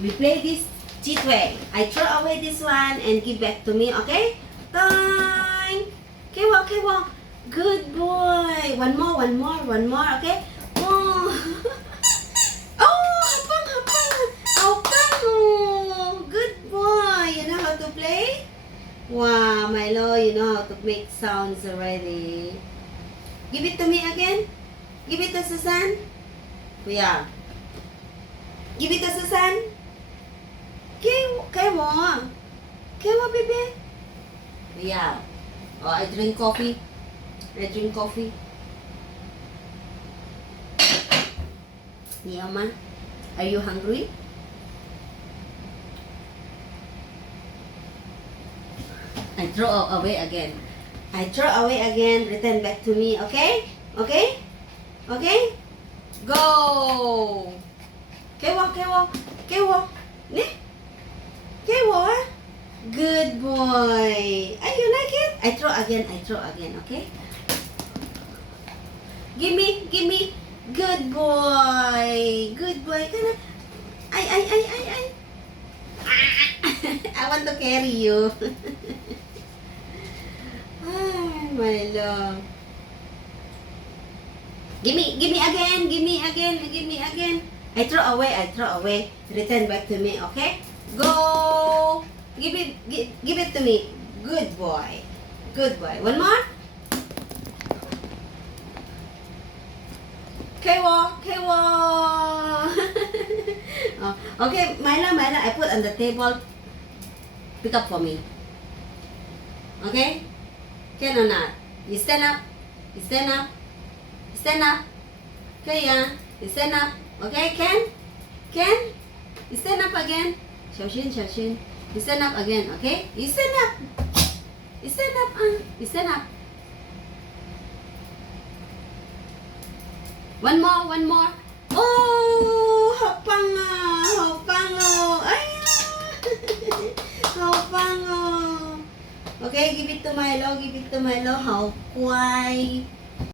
We play this cheat way. I throw away this one and give back to me, okay? Time. Okay, well. Good boy. One more, okay? Oh, oh, hapang. Good boy. You know how to play? Wow, Milo, you know how to make sounds already. Give it to me again. Give it to Susan. Yeah. Give it to Susan. Okay, what, baby? Yeah. Oh, I drink coffee. Yeah, ma. Are you hungry? I throw away again. Return back to me, okay? Okay? Go! Kewo. Ne? Kewo, ah? Good boy. You like it? I throw again, okay? Give me. Good boy. Kana. Ay. I want to carry you. Ay, my love. Give me again. I throw away. Return back to me, okay? Go. Give it to me. Good boy. One more. Kewo. Oh, okay, Myla, I put on the table. Pick up for me. Okay? Can or not? You stand up. Okay, yeah. You stand up. Okay, Ken? You stand up again. Xiaoxin. You stand up again, okay? You stand up. You stand up. One more. Oh, hapang. Ay, hapang. Okay, give it to Milo. How kwai.